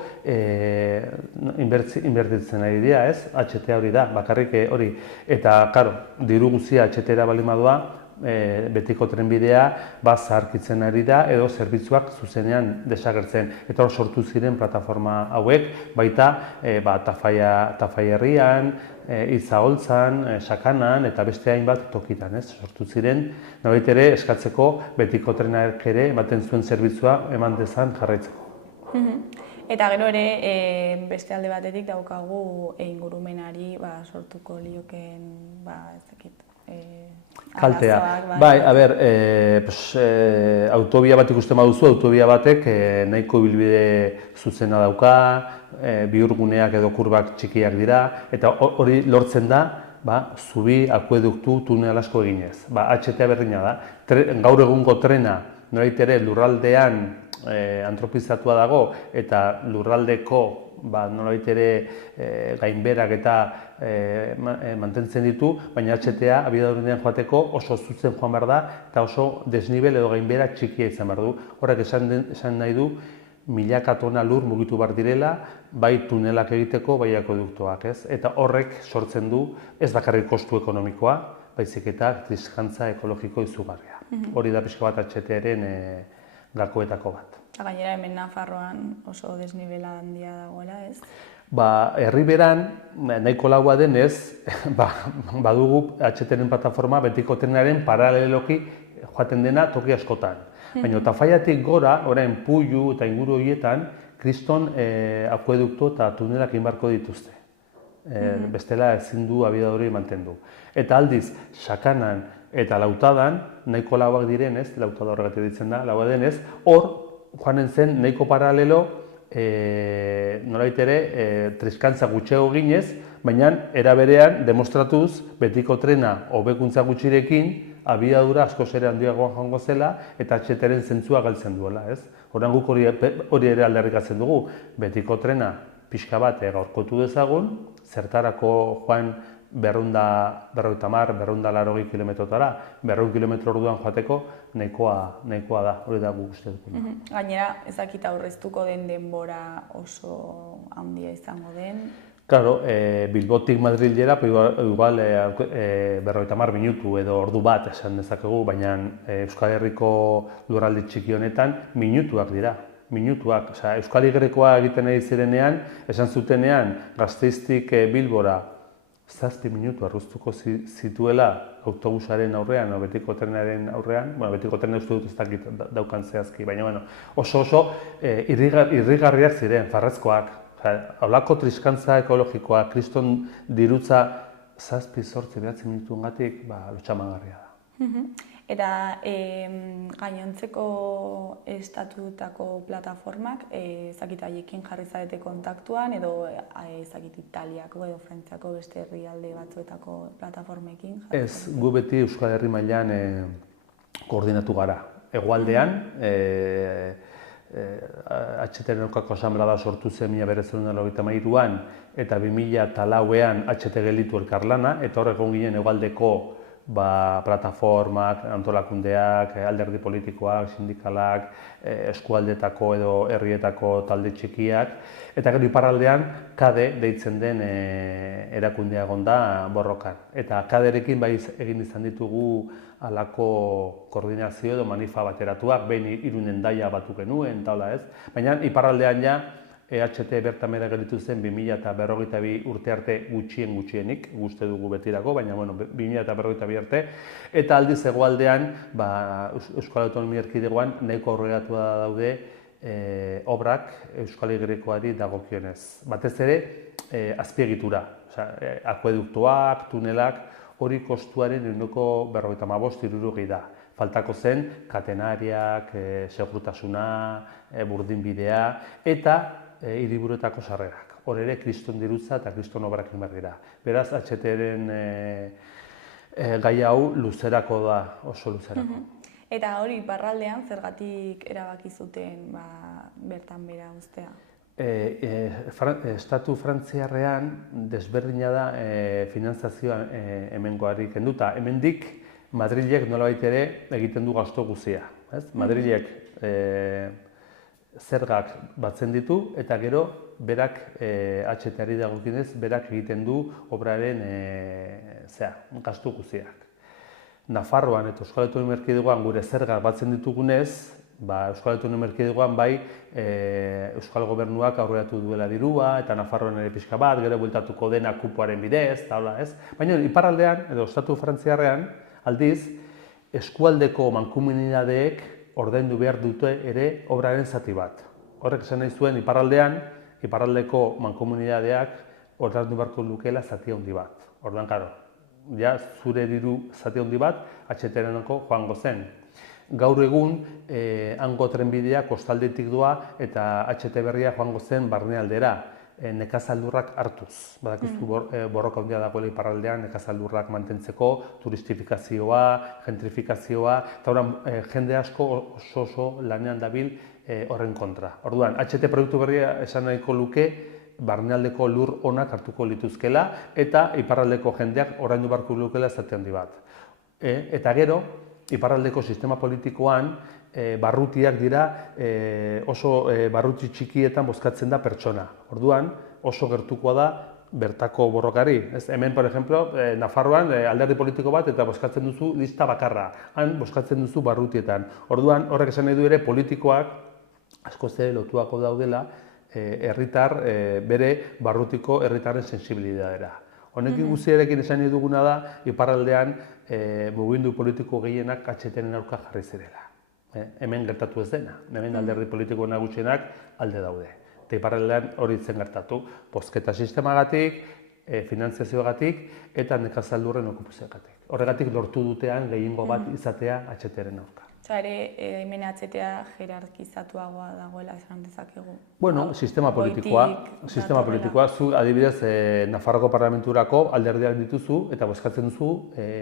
inbertitzen ari dira, ez? HT hori da, bakarrik hori. Eta, karo, diru guztia HT-era baldin badua, betiko trenbidea zaharkitzen ari da edo zerbitzuak zuzenean desagertzen. Eta hor sortu ziren plataforma hauek, baita Tafai herrian, Itzaholtzan, Sakanan eta beste hainbat tokitan, ez? Sortu ziren, nolabait ere eskatzeko betiko trenak ere ematen zuen zerbitzua eman dezan jarraitzeko. Eta gero ere beste alde batetik daukagu ingurumenari sortuko lioken, kaltea. Bai, autobia bat ikusten baduzu, autobia batek nahiko ibilbide zuzena dauka, bihurguneak edo kurbak txikiak dira, eta hori lortzen da, zubi, akueduktu, tunel asko eginez. HT berdina da. Gaur egungo trena, nolabait ere lurraldean antropizatua dago, eta lurraldeko nolabait ere gainberak eta mantentzen ditu, baina HTA abiadurenean joateko oso zuzen joan behar da eta oso desnibel edo gainbera txikia izan behar du. Horrek esan nahi du, milaka tona lur mugitu behar direla, bai tunelak egiteko, bai akueduktoak, ez? Eta horrek sortzen du ez bakarrik kostu ekonomikoa, baizik eta triskantza ekologiko izugarria. Hori da pixka bat HTaren gakoetako bat. Gainera hemen Nafarroan oso desnibela handia dagoela, ez? Herriberan, nahiko laua denez, badugu HTren plataforma betiko trenaren paraleloki joaten dena toki askotan. Baina Tafaiatik gora, orain Puilu eta inguru horietan, kriston akuedukto eta tunelak inbarko dituzte. Bestela ezin du abiadura mantendu. Eta aldiz, Sakanan eta Lautadan, nahiko lauak direnez, Lautada horregatik ditzen da, laua denez, hor joanen zen nahiko paralelo nolabait ere triskantza gutxego ginez, baina era berean demostratuz betiko trena hobekuntza gutxirekin abiadura askoz ere handiagoan joango zela eta HTren zentzua galtzen duela, ez? Orain guk hori ere aldarrikatzen dugu, betiko trena pixka bat gaurkotu dezagun, zertarako joan 250-280 kilometrotara, 200 kilometro orduan joateko nahikoa da, hori da guk uste duguna. Gainera, ezakit aurreztuko den denbora oso handia izango den. Claro, Bilbotik Madrilera, igual 50 minutu edo ordu bat esan dezakegu, baina Euskal Herriko lurralde txiki honetan minutuak dira. minutuak. Osea, Euskal Y-koa egiten nahi zirenean, esan zutenean, Gasteiztik Bilbora 7 minutu arruztuko zituela autobusaren aurrean, o betiko trenaren aurrean, betiko trena uste dut ez dakit daukan zehazki, baina oso irrigarriak ziren, farrezkoak. Holako triskantza ekologikoa, kriston dirutza 7-8 minutuengatik, lotxamagarria da. Eta gainontzeko estatutako plataformak, ezakit haiekin jarri zarete kontaktuan, edo ezakit Italiako edo Frantziako beste herrialde batzuetako plataformekin? Ez, gu beti Euskal Herri mailan koordinatu gara. Hegoaldean, HT-ren aurkako asanblada sortu zen 1993an eta 2004an HT gelditu elkarlana, eta hor egon ginen hegoaldeko plataformak, antolakundeak, alderdi politikoak, sindikalak, eskualdetako edo herrietako talde txikiak, eta gero iparraldean KADE deitzen den erakundea egon da borrokan. Eta KADErekin egin izan ditugu halako koordinazio edo manifa bateratuak, behin Irunen Daia batu genuen, taula ez. Baina iparraldean ja, HT bertan bera gelditu zen 2052 urte arte gutxienik, uste dugu betirako, baina 2052 arte, eta aldiz hegoaldean, Euskal Autonomia Erkidegoan nahiko aurreratua daude obrak Euskal Y-koari dagokionez. Batez ere, azpiegitura, akueduktoak, tunelak, hori kostuaren 55-60 da. Faltako zen, katenariak, segurtasuna, burdinbidea, eta hiriburuetako sarrerak. Hor ere, kriston dirutza eta kriston obrak egin behar dira. Beraz, HT-ren gai hau luzerako da, oso luzerako. Eta hori, iparraldean, zergatik erabaki zuten bertan bera uztea? Estatu frantziarrean desberdina da finantzazioa hemengoari kenduta. Hemendik Madrilek nolabait ere egiten du gastu guzia. Madrilek zergak batzen ditu eta gero berak HT-ari dagokienez berak egiten du obraren gastu guztiak. Nafarroan eta Euskal Autonomia Erkidegoan gure zergak batzen ditugunez, Euskal Autonomia Erkidegoan Euskal Gobernuak aurreratu duela dirua eta Nafarroan ere pixka bat, gero bueltatuko dena kupoaren bidez, ez? Baina iparraldean edo Estatu Frantziarrean aldiz eskualdeko mankomunitateek ordaindu behar dute ere obraren zati bat. Horrek esan nahi zuen iparraldeko mankomunitateak ordaindu beharko lukeela zati handi bat. Orduan, karo, ja zure diru zati handi bat HT-reneko joango zen. Gaur egun, hango trenbidea kostaldetik doa eta HT berria joango zen barnealdera, nekazaldurrak hartuz. Badakizu borroka handia dagoela iparraldean nekazaldurrak mantentzeko, turistifikazioa, gentrifikazioa, eta horan jende asko oso lanean dabil horren kontra. Orduan, HT proiektu berria esan nahiko luke, barnealdeko lur onak hartuko lituzkela eta iparraldeko jendeak oraindu beharko lukeela zati handi bat. Eta gero, iparraldeko sistema politikoan barrutiak dira oso barruti txikietan bozkatzen da pertsona. Orduan, oso gertukoa da bertako borrokari. Hemen, por ejemplo, Nafarroan alderdi politiko bat eta bozkatzen duzu lista bakarra. Han bozkatzen duzu barrutietan. Orduan, horrek esan nahi du ere politikoak askoz ere lotuako daudela herritar bere barrutiko herritarren sensibilitatea. Honekin guztiarekin esan nahi duguna da, iparraldean mugimendu politiko gehienak HT-ren aurka jarri zirela. Hemen gertatu ez dena, hemen alderdi politiko nagusienak alde daude. Eta iparraldean hori zen gertatu, bozketa sistemagatik, finanziazioagatik eta nekazaldurren okupazioagatik. Horregatik lortu dutean gehiengo bat izatea HT-ren aurka. Ere, hemen HT-a jerarkizatuagoa dagoela esan dezakegu? Bueno, sistema politikoa, zu adibidez Nafarroko Parlamenturako alderdiak dituzu eta bozkatzen duzu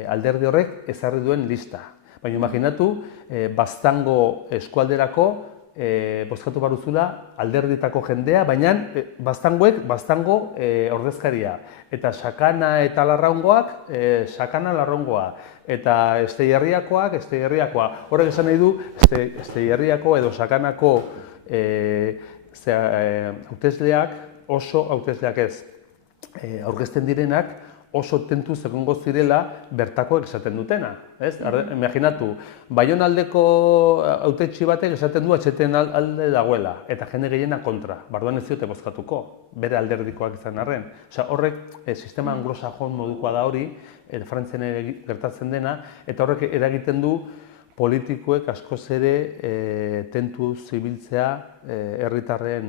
alderdi horrek ezarri duen lista. Baina imaginatu, Baztango eskualderako bozkatu baruzula alderditako jendea, baina Baztango ordezkaria. Eta Sakana eta Larraungoak, Sakana Larraungoa. Eta Esteiherriakoak, Esteiherriakoa. Horrek esan nahi du, Esteiherriako edo Sakanako hautesleak, oso hautesleak ez, aurkezten direnak, oso tentuz egongo zirela bertakoek esaten dutena, ez? Imaginatu, Baionaldeko hautetsi batek esaten du HTen alde dagoela, eta jende gehiena kontra, barduan ez diote bozkatuko, bere alderdikoak izan arren. Osea, horrek sistema anglosajon modukoa da hori, Frantzian gertatzen dena, eta horrek eragiten du politikoek askoz ere tentu zibiltzea herritarren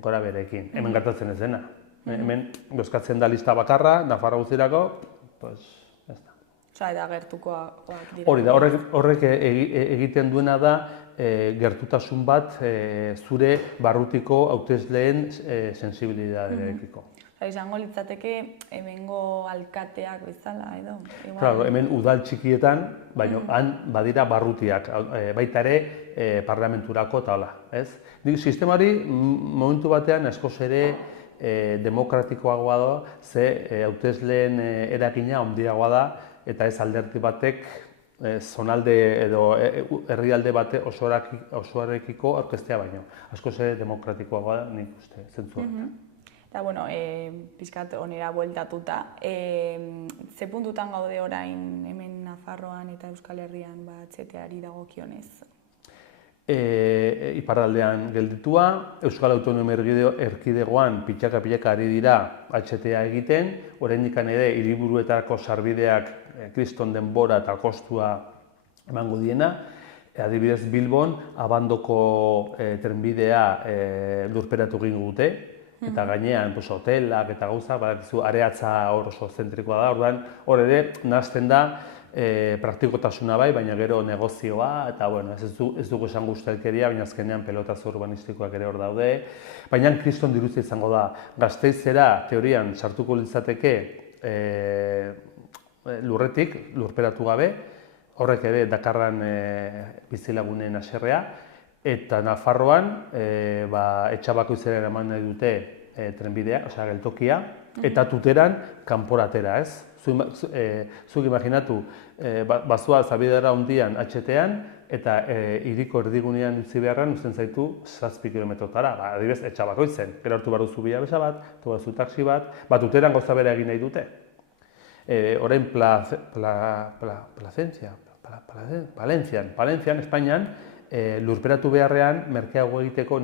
gora berekin. Hemen gertatzen ez dena. Hemen bozkatzen da lista bakarra, Nafarroa guztirako, pues, ez da. Osa, eta gertukoak dira. Hori da, horrek egiten duena da gertutasun bat zure barrutiko hautesleen sensibilidadearekiko. Izango litzateke hemengo alkateak bezala, edo? Claro, hemen udal txikietan, baina han badira barrutiak, baita ere parlamenturako eta hola, ez? Nik sistema hori momentu batean askoz ere demokratikoagoa da, ze hautesleen eragina handiagoa da, eta ez alderdi batek zonalde edo herrialde bate osoarekiko aurkeztea baino. Askoz ere demokratikoagoa da, nik uste, zentzu horretan. Eta, bueno, pixkat onera bueltatuta, ze puntutan gaude orain hemen Nafarroan eta Euskal Herrian HTari dagokionez? Iparraldean gelditua, Euskal Autonomia Erkidegoan pilaka ari dira HTA egiten, oraindik ere hiriburuetako sarbideak kriston denbora eta kostua emango diena, adibidez Bilbon abandoko trenbidea lurperatu egingo dute, eta gainean hotelak eta gauzak, badakizu areatza oso zentrikoa da, orduan hor ere nahazten da praktikotasuna bai, baina gero negozioa, eta bueno, ez dugu esan guztelkeria, baina azkenean pelotaz urbanistikoak ere hor daude. Baina kriston diruzia izango da, Gasteizera teorian sartuko litzateke lurretik, lurperatu gabe, horrek ere dakarran bizilagunen haserrea, eta Nafarroan etxabakoitzera eman nahi dute trenbidea, osea geltokia, eta Tuteran kanporatera, ez? Zuk imaginatu, bazua zabidera hundian HT-an, eta hiriko erdigunean utzi beharran uzten zaitu 7 kilometrotara, adibidez etxabakoitzen. Gero hartu behar duzu bilabesa bat, hartu behar duzu taxi bat, Tuteran gauza bera egin nahi dute. Orain Palentzian, Espainian, lurperatu beharrean, merkeago egiteko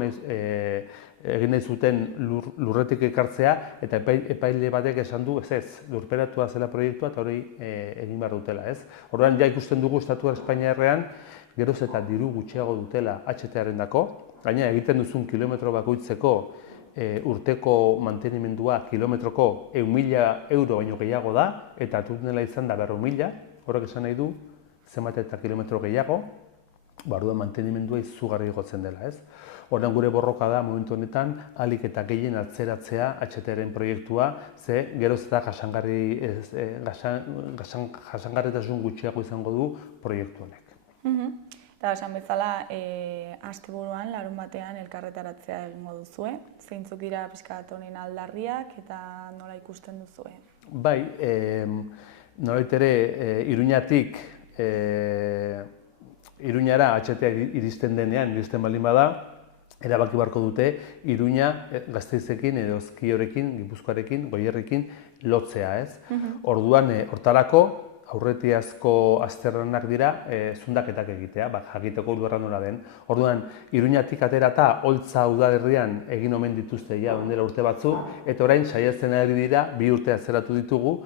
egin nahi zuten lurretik ekartzea, eta epaile batek esan du, ez, lurperatua zela proiektua eta hori egin behar dutela, ez? Orduan, ja ikusten dugu Estatu Espainiarrean, geroz eta diru gutxiago dutela HT-aren dako, gaina egiten duzun kilometro bakoitzeko urteko mantenimendua kilometroko 1.000 euro baino gehiago da, eta tunela izan da 4.000, horrek esan nahi du, zenbat eta kilometro gehiago, barruan mantenimendua izugarri igotzen dela, ez? Horren gure borroka da, momentu honetan, ahalik eta gehien atzeratzea HT-ren proiektua, ze geroz eta jasangarritasun gutxiago izango du proiektu honek. Eta esan bezala, asteburuan, larun batean elkarretaratzea egingo duzue. Zeintzuk dira pixkat honen aldarriak eta nola ikusten duzue? Bai, nolait ere, Iruñatik Iruñara HT iristen denean, iristen baldin bada, erabaki beharko dute Iruña Gasteizekin edo Ezkiorekin, Gipuzkoarekin, Goierrekin lotzea, ez? Orduan, hortarako aurretiazko azterranak dira zundaketak egitea, jakiteko lurra nola den. Orduan, Iruñatik aterata Oltza udalerrian egin omen dituzte ja ondela urte batzu, eta orain saiatzen ari dira, 2 urte atzeratu ditugu,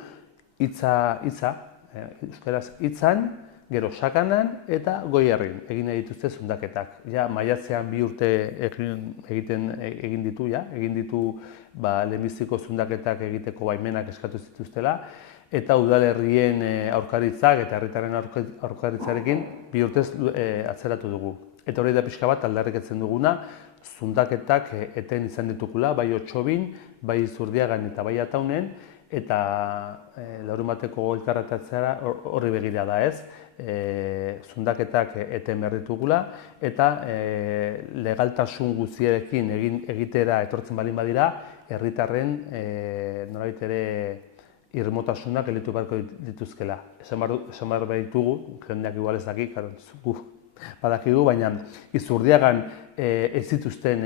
euskaraz hitzan, gero Sakanan eta Goierrin egin dituzte zundaketak. Ja, maiatzean 2 urte egin ditu lehenbiziko zundaketak egiteko baimenak eskatu zituztela, eta udalerrien aurkaritzak eta herritarren aurkaritzarekin 2 urtez atzeratu dugu. Eta hori da pixka bat aldarrikatzen duguna, zundaketak eten izan ditugula, bai Otxobin, bai Zurdiagan eta bai Ataunen, eta larunbateko elkarretatzea horri begira da, ez? Zundaketak eten behar ditugula, eta legaltasun guztiekin egitera etortzen baldin badira, herritarren nolabait ere irmotasunak elitu beharko dituzkela. Esan behar ditugu, jendeak igual ez daki, badakigu, baina Izurdiagan ez zituzten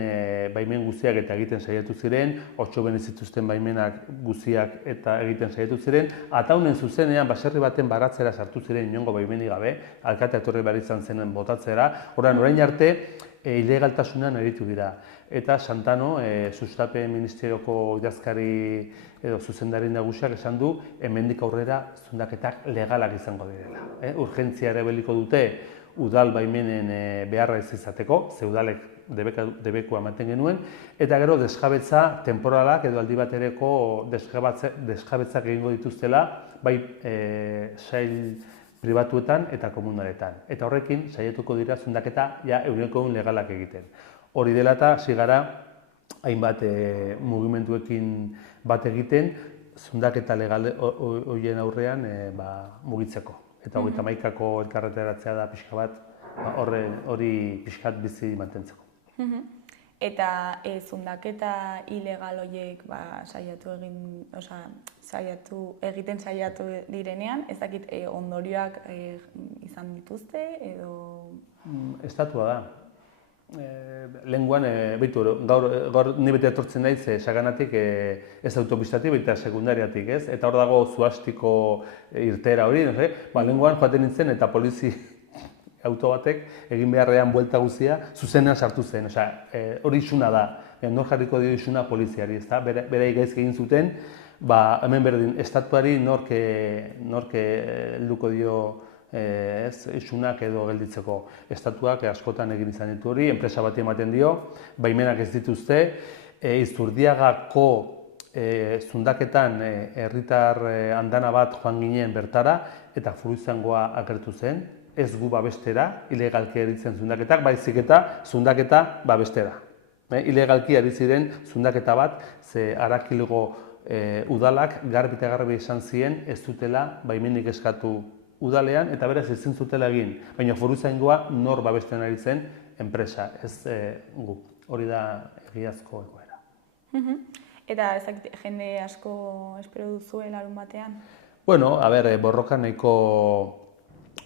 baimen guztiak eta egiten saiatu ziren, Otsoben ez zituzten baimenak guztiak eta egiten saiatu ziren, Ataunen zuzenean baserri baten baratzera sartu ziren inongo baimenik gabe, alkatea etorri behar izan zenen botatzera, orain arte ilegaltasunean aritu dira. Eta Santano, Sustapen Ministerioko idazkari edo zuzendari nagusiak esan du, hemendik aurrera zundaketak legalak izango direla. Urgentzia ere beliko dute udal baimenen beharra ez izateko, ze udalek debekua ematen genuen, eta gero desjabetza temporalak edo aldi batereko desjabetzak egingo dituztela, bai sail pribatuetan eta komunaletan. Eta horrekin saiatuko dira zundaketa ja eguneko legalak egiten. Hori dela eta hasi gara hainbat mugimenduekin bat egiten zundaketa legal horien aurrean mugitzeko. Eta 31ko elkarretaratzea da pixka bat hori pixkat bizi mantentzeko. Eta zundaketa ilegal horiek egiten saiatu direnean, ez dakit ondorioak izan dituzte edo... Estatua da. Lehenguan, gaur ni bete etortzen naiz Saganatik ez autopistatik, baita sekundariatik, ez? Eta hor dago Zuhastiko irteera hori, lehenguan joaten nintzen eta polizi auto batek egin beharrean buelta guztia zuzenean sartu zen. Hori isuna da, nor jarriko dio isuna poliziari, ez da? Berai gaizki egin zuten, hemen berdin, estatuari nork helduko dio isunak edo gelditzeko. Estatuak askotan egin izan ditu hori, enpresa bati ematen dio, baimenak ez dituzte, Izturdiagako zundaketan herritar andana bat joan ginen bertara, eta Furuzangoa agertu zen, ez gu babestera, ilegalki eritzen zundaketak, baizik eta zundaketa babestera. Ilegalki ari ziren zundaketa bat, ze Arakilgo udalak garbi eta garbi esan zien ez dutela baimenik eskatu udalean, eta beraz ezin zutela egin. Baina Foruzaingoa nor babesten ari zen enpresa, ez gu. Hori da egiazko egoera. Eta jende asko espero duzue larun batean? Bueno, borroka nahiko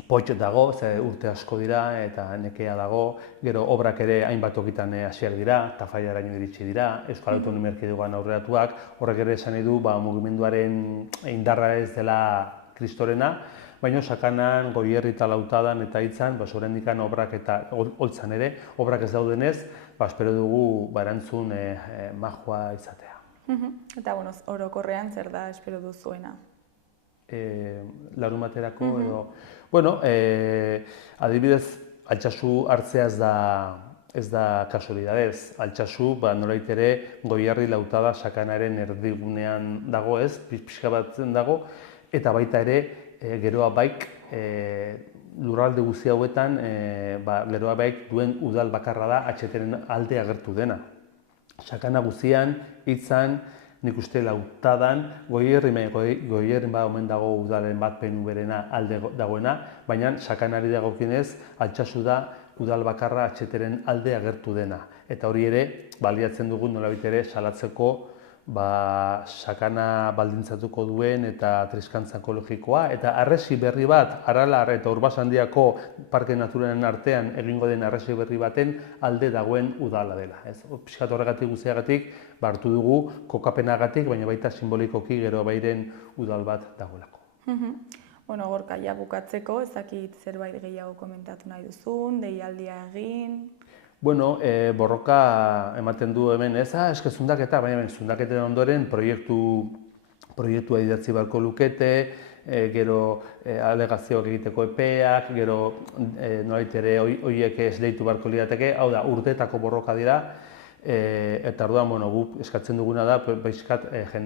potx dago, urte asko dira eta nekea dago, gero obrak ere hainbat tokitan hasiak dira, Tafallaraino iritsi dira, Euskal Autonomia Erkidegoan aurreratuak, horrek ere esan nahi du mugimenduaren indarra ez dela Kristorena, baina Sakanan, Goierri eta Lautadan eta Hitzan, oraindik obrak eta Oltzan ere, obrak ez daudenez, espero dugu erantzun majua izatea. Eta orokorrean zer da espero duzuena? Larunbaterako edo... Bueno, adibidez, Altsasu hartzea ez da kasualidadez. Altsasu, nolait ere, Goierri Lautada Sakanaren erdigunean dago ez, pixka batzen dago, eta baita ere, geroa baik lurralde guzti hauetan geroa baik duen udal bakarra da HTren alde agertu dena. Sakana guztian, Hitzan, nik uste Lautadan, Goierrin omen dago udalen bat PNV-rena alde dagoena, baina Sakanari dagokienez Altsasu da udal bakarra HTren alde agertu dena. Eta hori ere, baliatzen dugu nolabait ere salatzeko Sakana baldintzatuko duen eta triskantza ekologikoa, eta harresi berri bat, Aralar eta Urbasandiako parke naturalen artean egingo den harresi berri baten alde dagoen udala dela. Pixkat horregatik guztiagatik, hartu dugu kokapenagatik, baina baita simbolikoki gero bairen udal bat dagoelako. Gorka, ja bukatzeko, ezakit zerbait gehiago komentatu nahi duzun, deialdia egin... Borroka ematen du hemen, eske zundaketa, baina zundaketen ondoren proiektua idatzi beharko lukete, gero alegazioak egiteko epeak, gero nolait ere horiek esleitu beharko lirateke, hau da, urteetako borroka dira, eta orduan, guk eskatzen duguna da, pixkat jende